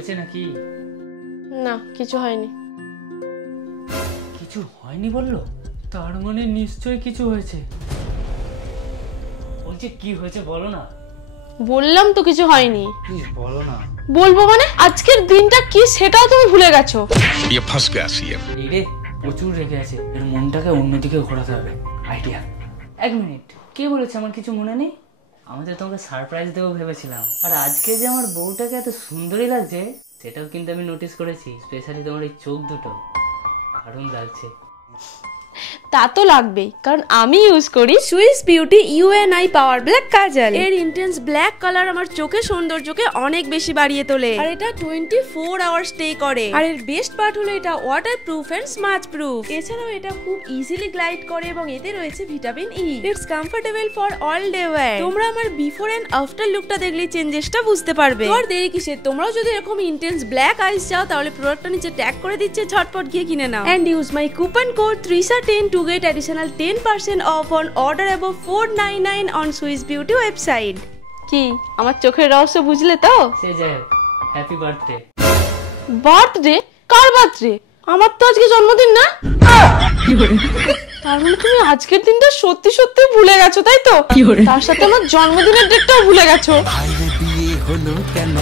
হয়েছে নাকি? না, কিছু হয়নি। কিছু হয়নি বললো? তার মানে নিশ্চয়ই কিছু হয়েছে। বলছি কি হয়েছে বলো না। বললাম তো কিছু হয়নি। প্লিজ বলো না। বলবো মানে? আজকের দিনটা কি সেটাও তুমি ভুলে গেছো। এই রে, প্রচুর রেগে আছে, এর মনটাকে অন্যদিকে ঘোরাতে হবে। আইডিয়া। এক মিনিট, কে বলেছে আমার কিছু মনে নেই? আমাদের তোমাকে সারপ্রাইজ দেবো ভেবেছিলাম। আর আজকে যে আমার বউটাকে এত সুন্দরী লাগছে সেটাও কিন্তু আমি নোটিস করেছি। স্পেশালি তোমার এই চোখ দুটো দারুণ লাগছে। তা তো লাগবেই, কারণ আমি ইউজ করি সুইস বিউটি ইউএনআই পাওয়ার ব্ল্যাক কাজল। এর ইন্টেন্স ব্ল্যাক কালার আমার চোখের সৌন্দর্যকে অনেক বেশি বাড়িয়ে তোলে। আর এটা 24 আওয়ার স্টে করে। আর এর বেস্ট পার্ট হলো এটা water proof and smudge proof. এছাড়াও এটা খুব ইজিলি গ্লাইড করে এবং এতে রয়েছে vitamin E. It's comfortable for all day wear. তোমরা আমার বিফোর এন্ড আফটার লুকটা দেখলে চেঞ্জেসটা বুঝতে পারবে। আর দেরি কিসের, তোমরাও যদি এরকম ইন্টেন্স ব্ল্যাক আইস চাও তাহলে প্রোডাক্টটা নিচে ট্যাগ করে দিচ্ছে, ঝটপট গিয়ে কিনে নাও। And use my coupon code 3SA10 to get additional 10% off on order above 499 on Swiss Beauty website. কি আমার চোখের রহস্য বুঝলে তো? সে যাই হোক, হ্যাপি বার্থডে। বার্থডে? কার বার্থডে? আমার তো আজকে জন্মদিন না। তার মানে তুমি আজকের দিনটা সত্যি সত্যি ভুলে গেছো, তাই তো? তার সাথে আমার জন্মদিনের ডেটটাও ভুলে গেছো। বিয়ে হলো কেন